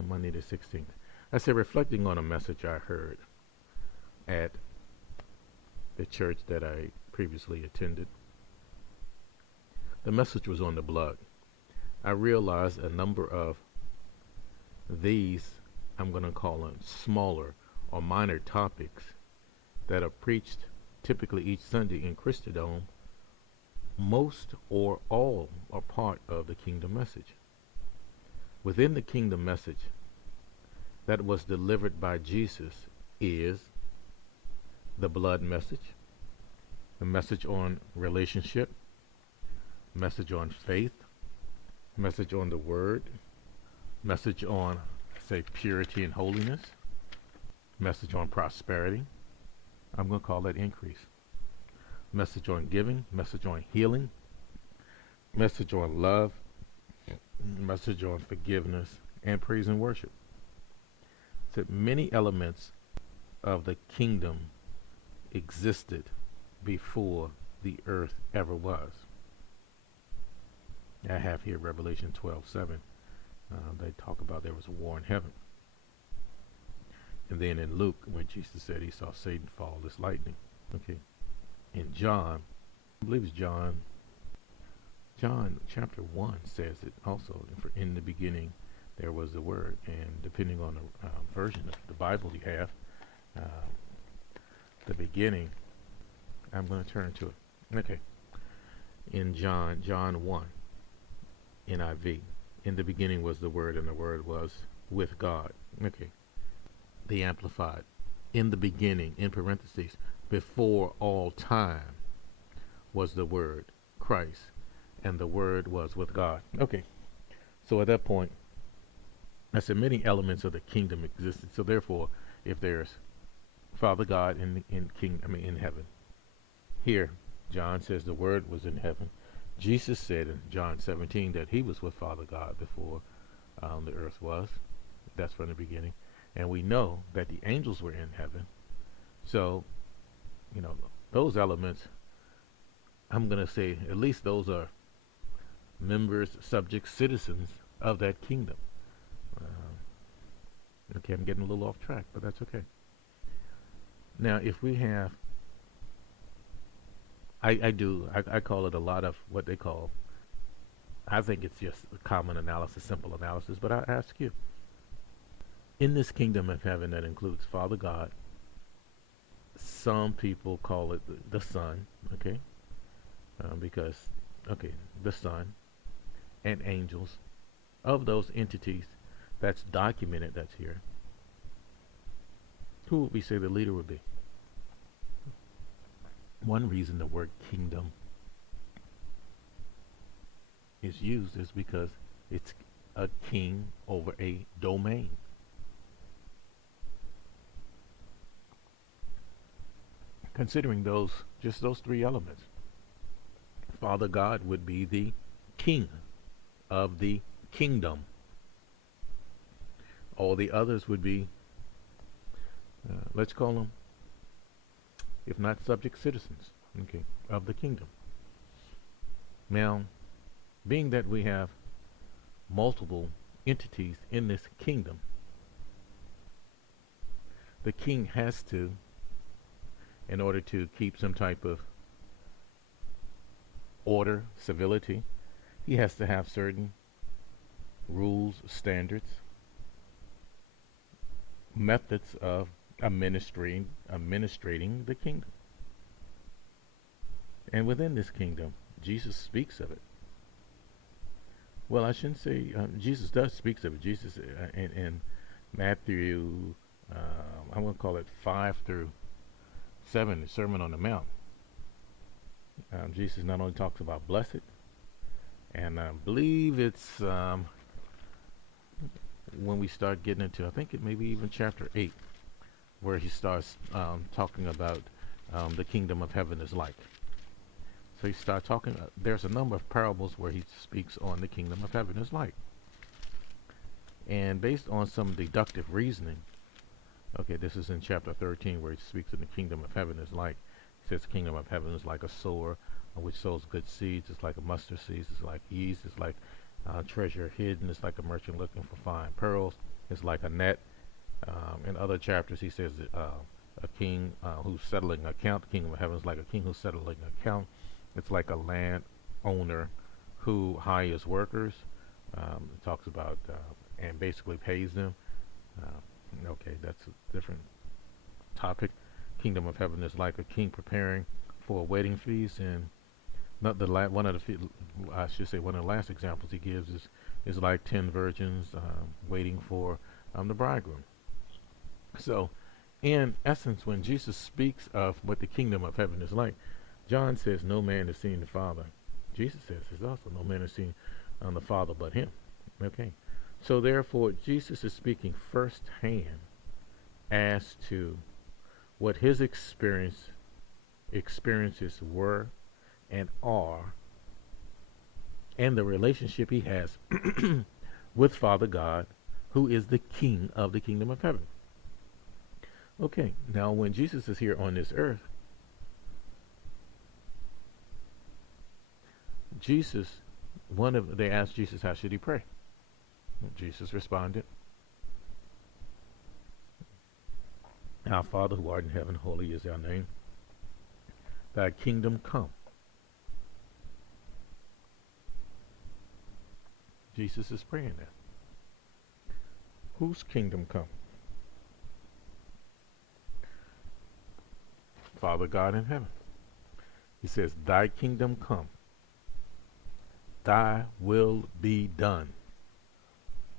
Monday the 16th. I said, reflecting on a message I heard at the church that I previously attended. The message was on the blood. I realized a number of these, I'm going to call them smaller or minor topics that are preached typically each Sunday in Christendom, most or all are part of the kingdom message. Within the kingdom message that was delivered by Jesus is the blood message, the message on relationship, message on faith, message on the word, message on, say, purity and holiness, message on prosperity. I'm going to call that increase. Message on giving, message on healing, message on love, message on forgiveness, and praise and worship. So many elements of the kingdom existed before the earth ever was. I have here Revelation 12:7. They talk about there was a war in heaven. And then in Luke, when Jesus said he saw Satan fall as lightning. Okay. In John, I believe it's John chapter 1 says it also. In the beginning, there was the Word. And depending on the version of the Bible you have, the beginning, I'm going to turn to it. Okay. In John 1, NIV, in the beginning was the Word, and the Word was with God. Okay. The Amplified, in the beginning, in parentheses, before all time was the Word, Christ, and the Word was with God. Okay. So at that point, I said many elements of the kingdom existed. So therefore, if there's Father God in heaven, here John says the Word was in heaven. Jesus said in John 17 that he was with Father God before the earth was. That's from the beginning. And we know that the angels were in heaven. So, those elements, I'm going to say at least those are members, subjects, citizens of that kingdom. Okay, I'm getting a little off track, but that's okay. Now, if we have, I call it a lot of what they call, I think it's just a common analysis, simple analysis, but I ask you, in this kingdom of heaven that includes Father God, some people call it the Son, okay, because, the Son and angels, of those entities that's documented, that's here, who would we say the leader would be? One reason the word kingdom is used is because it's a king over a domain. Considering those three elements, Father God would be the king of the kingdom. All the others would be, let's call them, if not subject citizens, of the kingdom. Now, being that we have multiple entities in this kingdom, the king has to, in order to keep some type of order, civility, he has to have certain rules, standards, methods of administrating the kingdom. And within this kingdom, Jesus speaks of it. Well, I shouldn't say Jesus does speaks of it. Jesus in Matthew, I'm going to call it 5 through 7, the Sermon on the Mount. Jesus not only talks about blessed, and I believe it's when we start getting into, I think it may be even chapter 8, where he starts talking about the kingdom of heaven is like. So he starts talking, there's a number of parables where he speaks on the kingdom of heaven is like. And based on some deductive reasoning, this is in chapter 13 where he speaks of the kingdom of heaven is like. He says the kingdom of heaven is like a sower which sows good seeds. It's like a mustard seed. It's like yeast. It's like treasure hidden. It's like a merchant looking for fine pearls. is like a net. In other chapters, he says a king who's settling an account. The kingdom of heaven is like a king who's settling an account. It's like a land owner who hires workers. It talks about and basically pays them. Okay, that's a different topic. Kingdom of heaven is like a king preparing for a wedding feast, and not the one of the I should say one of the last examples he gives is like 10 virgins waiting for the bridegroom. So, in essence, when Jesus speaks of what the kingdom of heaven is like, John says, "No man has seen the Father." Jesus says, also, "No man has seen the Father but Him." Okay, so therefore, Jesus is speaking firsthand as to what his experiences were and are, and the relationship he has with Father God, who is the King of the kingdom of heaven. Okay, now when Jesus is here on this earth, they asked Jesus, how should he pray? Jesus responded, "Our Father who art in heaven, holy is thy name. Thy kingdom come." Jesus is praying that. Whose kingdom come? Father God in heaven. He says, "Thy kingdom come. Thy will be done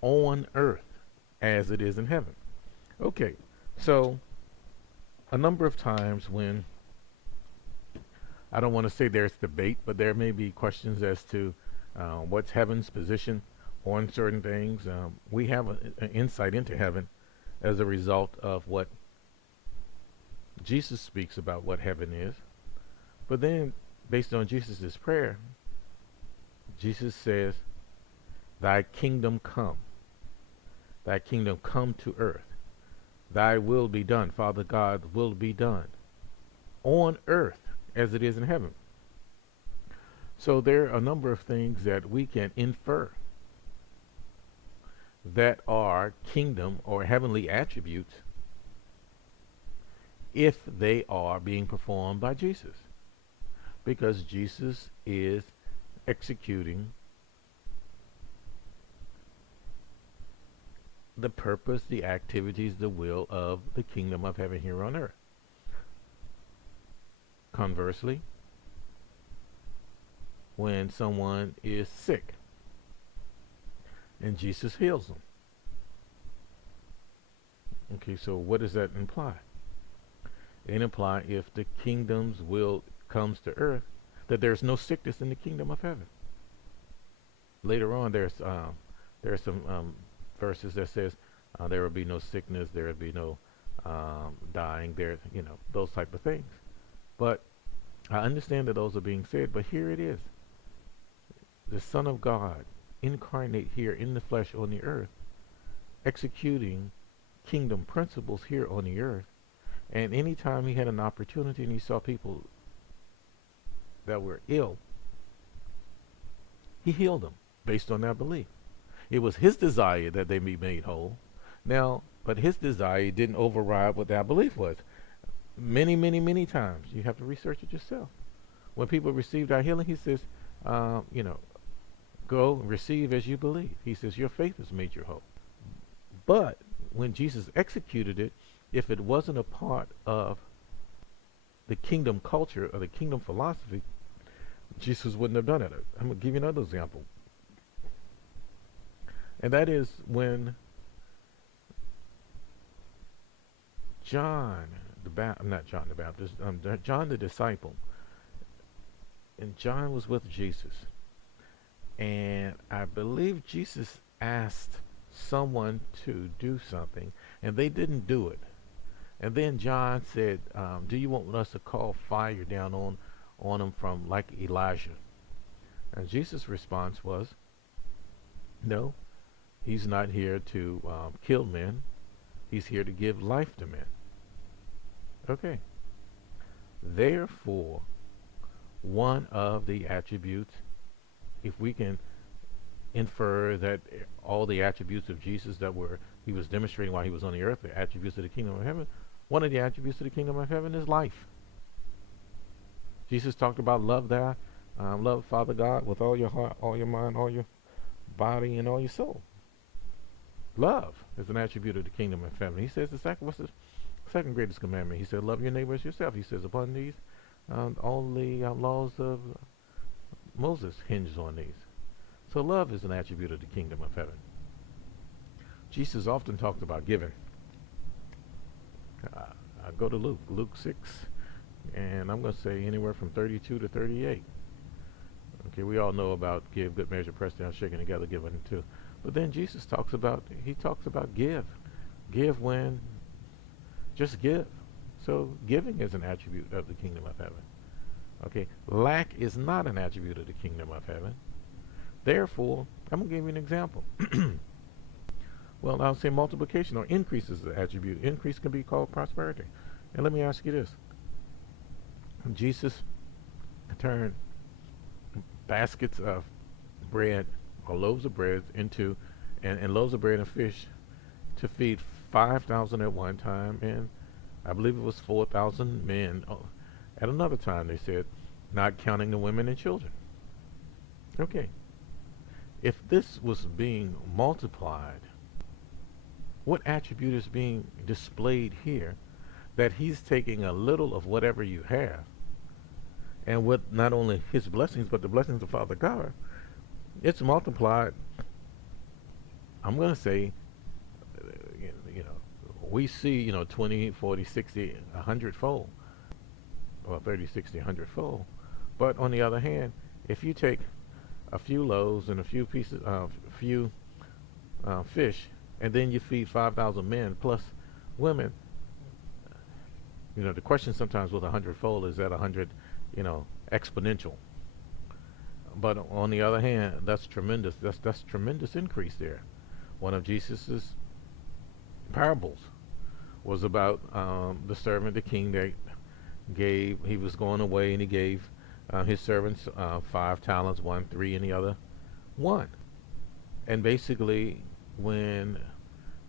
on earth as it is in heaven." Okay, so a number of times when, I don't want to say there's debate, but there may be questions as to what's heaven's position on certain things. We have an insight into heaven as a result of what Jesus speaks about what heaven is. But then, based on Jesus' prayer, Jesus says, "Thy kingdom come. Thy kingdom come to earth. Thy will be done." Father God will be done on earth as it is in heaven. So there are a number of things that we can infer that are kingdom or heavenly attributes if they are being performed by Jesus, because Jesus is executing the purpose, the activities, the will of the kingdom of heaven here on earth. Conversely, when someone is sick and Jesus heals them, okay, so what does that imply? It implies if the kingdom's will comes to earth, that there's no sickness in the kingdom of heaven. Later on, there's some verses that says there will be no sickness, there will be no dying, there, those type of things. But I understand that those are being said, but here it is. The Son of God, incarnate here in the flesh on the earth, executing kingdom principles here on the earth. And anytime he had an opportunity and he saw people that were ill, he healed them based on their belief. It was his desire that they be made whole. Now, but his desire didn't override what their belief was. Many, many, many times, you have to research it yourself. When people received our healing, he says, go and receive as you believe. He says, your faith has made you whole. But when Jesus executed it, if it wasn't a part of the kingdom culture or the kingdom philosophy, Jesus wouldn't have done it. I'm going to give you another example. And that is when John the disciple, and John was with Jesus. And I believe Jesus asked someone to do something, and they didn't do it. And then John said, do you want us to call fire down on them from like Elijah? And Jesus' response was, no, he's not here to kill men. He's here to give life to men. Okay. Therefore, one of the attributes, if we can infer that all the attributes of Jesus that he was demonstrating while he was on the earth, the attributes of the kingdom of heaven. One of the attributes of the kingdom of heaven is life. Jesus talked about love there, love Father God with all your heart, all your mind, all your body, and all your soul. Love is an attribute of the kingdom of heaven. He says what's the second greatest commandment? He said, love your neighbor as yourself. He says, upon these, all the laws of Moses hinges on these. So love is an attribute of the kingdom of heaven. Jesus often talked about giving. I go to Luke 6, and I'm going to say anywhere from 32 to 38. Okay, we all know about give, good measure, pressed down, shaken together, given to. But then Jesus talks about give. Give when, just give. So giving is an attribute of the kingdom of heaven. Okay, lack is not an attribute of the kingdom of heaven. Therefore, I'm going to give you an example. Well, I'll say multiplication or increase is the attribute. Increase can be called prosperity. And let me ask you this. Jesus turned baskets of bread or loaves of bread into, and loaves of bread and fish to feed 5,000 at one time, and I believe it was 4,000 men at another time, they said, not counting the women and children. Okay. If this was being multiplied, what attribute is being displayed here that he's taking a little of whatever you have, and with not only his blessings but the blessings of Father God, it's multiplied. I'm going to say, we see, 20, 40, 60, 100 fold, well, 30, 60, 100 fold. But on the other hand, if you take a few loaves and a few pieces of fish, and then you feed 5,000 men plus women, the question sometimes with 100-fold is that 100, exponential. But on the other hand, that's tremendous. That's tremendous increase there. One of Jesus's parables was about the servant, the king that he was going away, and he gave his servants 5 talents, 1 3, and the other 1. And basically, when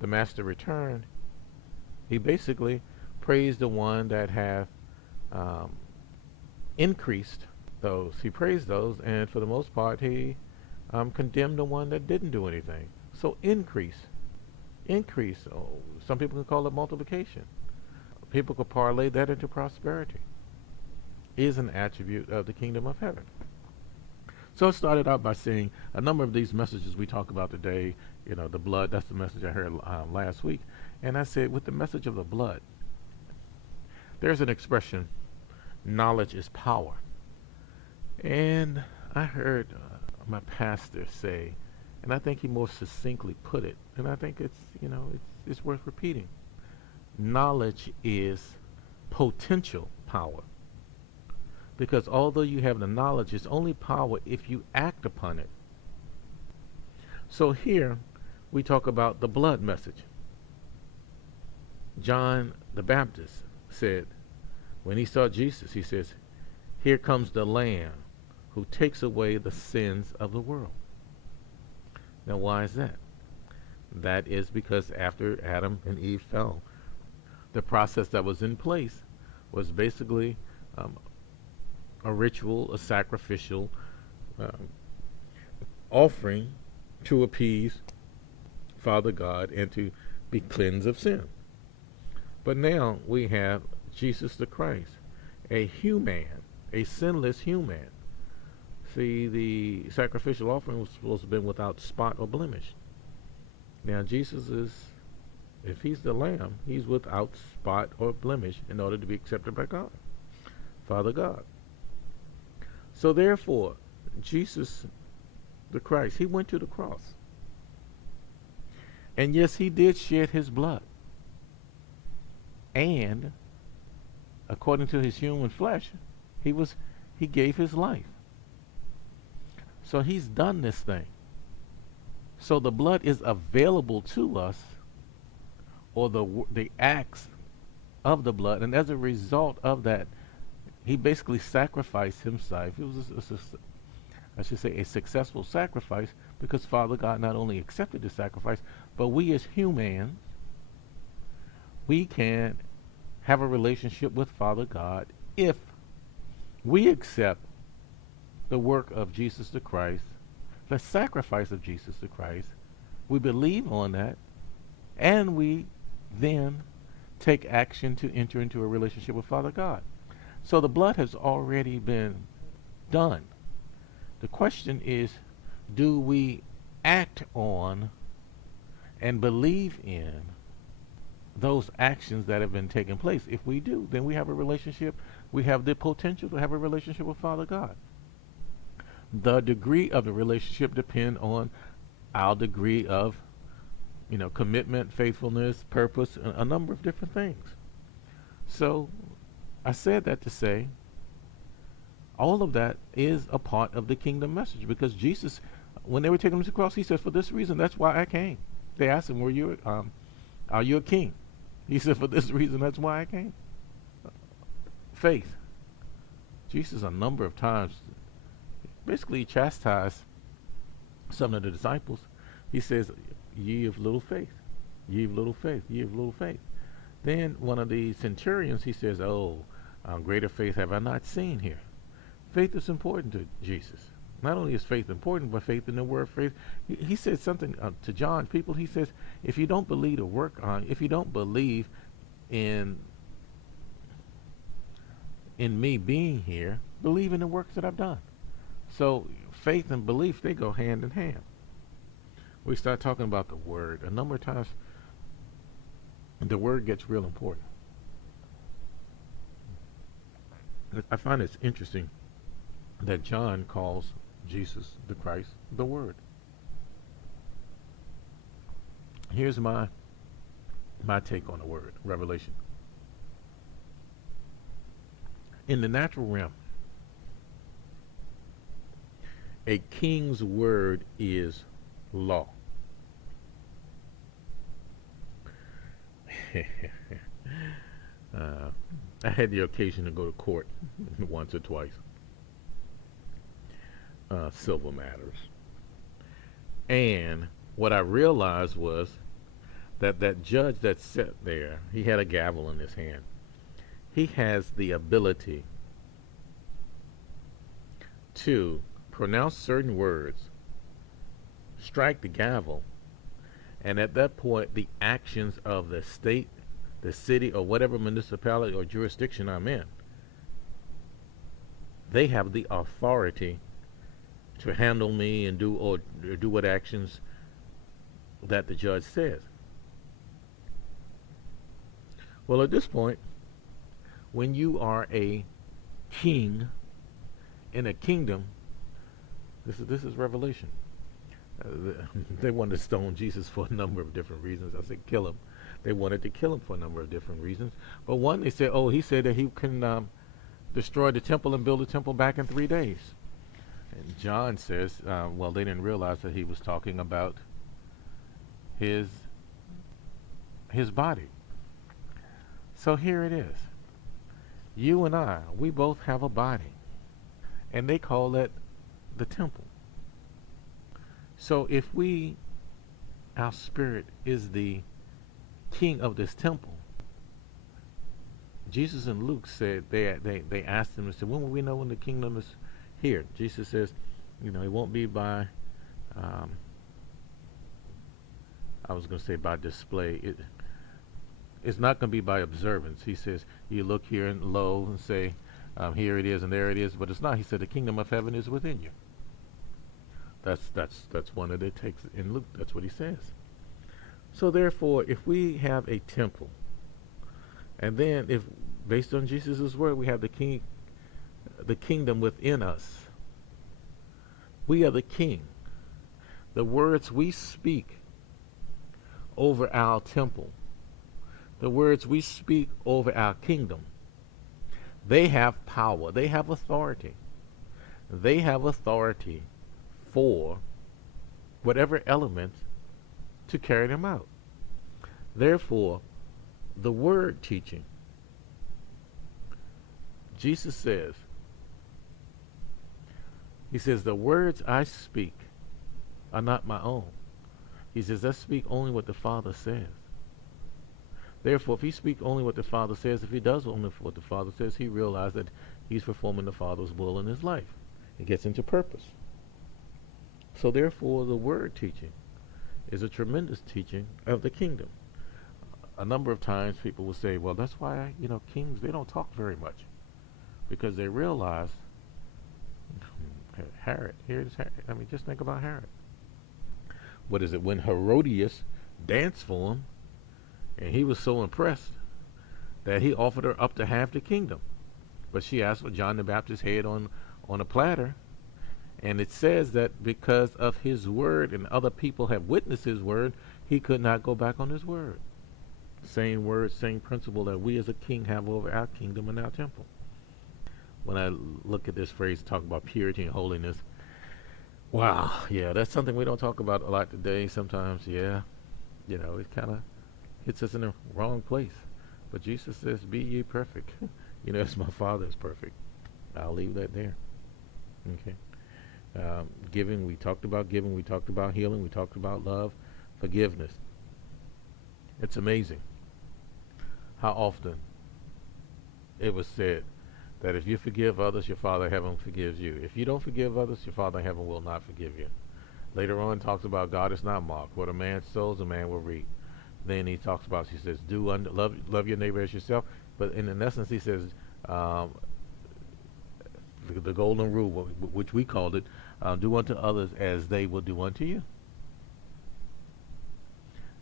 the master returned, he basically praised the one that had increased those. He praised those, and for the most part, he condemned the one that didn't do anything. So increase. Oh, some people can call it multiplication. People could parlay that into prosperity. Is an attribute of the kingdom of heaven. So it started out by saying a number of these messages we talk about today, the blood, that's the message I heard last week. And I said, with the message of the blood, there's an expression, knowledge is power. And I heard my pastor say, and I think he more succinctly put it, and I think it's worth repeating. Knowledge is potential power. Because although you have the knowledge, it's only power if you act upon it. So here we talk about the blood message. John the Baptist said, when he saw Jesus, he says, "Here comes the Lamb who takes away the sins of the world." Now, why is that? That is because after Adam and Eve fell, the process that was in place was basically a ritual, a sacrificial offering to appease Father God and to be cleansed of sin. But now we have Jesus the Christ, a human, a sinless human. See, the sacrificial offering was supposed to have been without spot or blemish. Now Jesus is, if he's the Lamb, he's without spot or blemish in order to be accepted by God, Father God. So therefore, Jesus the Christ, he went to the cross. And yes, he did shed his blood. And according to his human flesh, he gave his life. So he's done this thing. So the blood is available to us, or the acts of the blood, and as a result of that, he basically sacrificed himself. It was, I should say, a successful sacrifice, because Father God not only accepted the sacrifice, but we as humans, we can have a relationship with Father God if we accept the work of Jesus the Christ, the sacrifice of Jesus the Christ. We believe on that, and we then take action to enter into a relationship with Father God. So the blood has already been done. The question is, do we act on and believe in those actions that have been taking place? If we do, then we have a relationship. We have the potential to have a relationship with Father God. The degree of the relationship depends on our degree of, commitment, faithfulness, purpose, a number of different things. So I said that to say all of that is a part of the kingdom message, because Jesus, when they were taking him to the cross, he said, for this reason, that's why I came. They asked him, are you a king? He said, for this reason, that's why I came. Faith. Jesus a number of times basically chastised some of the disciples. He says, ye of little faith, ye of little faith, ye of little faith. Then one of the centurions, he says, greater faith have I not seen here. Faith is important to Jesus. Not only is faith important, but faith in the word faith. He said something to John people. He says, if you don't believe the work on, if you don't believe in me being here, believe in the works that I've done. So faith and belief, they go hand in hand. We start talking about the word. A number of times, the word gets real important. I find it's interesting that John calls Jesus the Christ the Word. Here's my take on the word, revelation. In the natural realm, a king's word is law. I had the occasion to go to court once or twice, civil matters. And what I realized was that judge that sat there, he had a gavel in his hand. He has the ability to pronounce certain words, strike the gavel, and at that point, the actions of the state, the city, or whatever municipality or jurisdiction I'm in, they have the authority to handle me and do what actions that the judge says. Well, at this point, when you are a king in a kingdom, this is revelation. They wanted to stone Jesus for a number of different reasons. I said kill him. They wanted to kill him for a number of different reasons. But one, they said, he said that he can destroy the temple and build the temple back in 3 days. And John says, they didn't realize that he was talking about his body. So here it is. You and I, we both have a body. And they call it the temple. So if our spirit is the king of this temple, Jesus and Luke said, they asked him and said, when will we know when the kingdom is here? Jesus says, it won't be by, I was going to say by display. It's not going to be by observance. He says, you look here and lo and say, here it is and there it is, but it's not. He said, the kingdom of heaven is within you. That's one of the takes in Luke. That's what he says. So therefore, if we have a temple, and then if based on Jesus' word, we have the kingdom within us. We are the king. The words we speak over our temple, the words we speak over our kingdom, they have power. They have authority. They have authority for whatever element to carry them out. Therefore, the word teaching, Jesus says, he says, the words I speak, are not my own. He says, let's speak only what the Father says. Therefore, if he speaks only what the Father says, if he does only what the Father says, he realizes that he's performing the Father's will in his life. It gets into purpose. So therefore, the word teaching is a tremendous teaching of the kingdom. A number of times people will say, well, that's why, kings, they don't talk very much. Because they realize, Herod, here's Herod. I mean, just think about Herod. What is it? When Herodias danced for him, and he was so impressed that he offered her up to half the kingdom. But she asked for John the Baptist's head on a platter. And it says that because of his word and other people have witnessed his word, he could not go back on his word. Same word, same principle that we as a king have over our kingdom and our temple. When I look at this phrase, talk about purity and holiness, wow, yeah, that's something we don't talk about a lot today. Sometimes, yeah, it kind of hits us in the wrong place. But Jesus says, be ye perfect. As my Father is perfect. I'll leave that there. Okay. Giving, we talked about giving, we talked about healing, we talked about love, forgiveness. It's amazing how often it was said that if you forgive others, your Father in heaven forgives you. If you don't forgive others, your Father in heaven will not forgive you. Later on, talks about God is not mocked. What a man sows, a man will reap. Then he talks about, he says, love your neighbor as yourself. But in essence, he says, the golden rule, which we called it, do unto others as they will do unto you.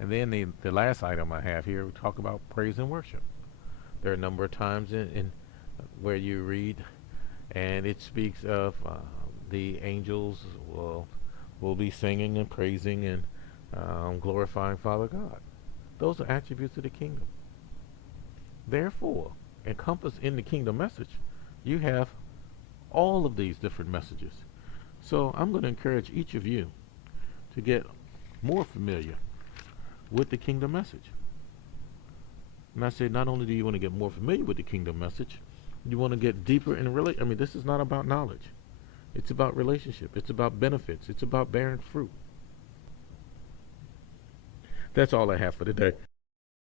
And then the last item I have here, we talk about praise and worship. There are a number of times in where you read, and it speaks of the angels will be singing and praising and glorifying Father God. Those are attributes of the kingdom. Therefore, encompassed in the kingdom message, you have all of these different messages. So I'm going to encourage each of you to get more familiar with the kingdom message. And I say, not only do you want to get more familiar with the kingdom message, you want to get deeper in this is not about knowledge. It's about relationship. It's about benefits. It's about bearing fruit. That's all I have for today.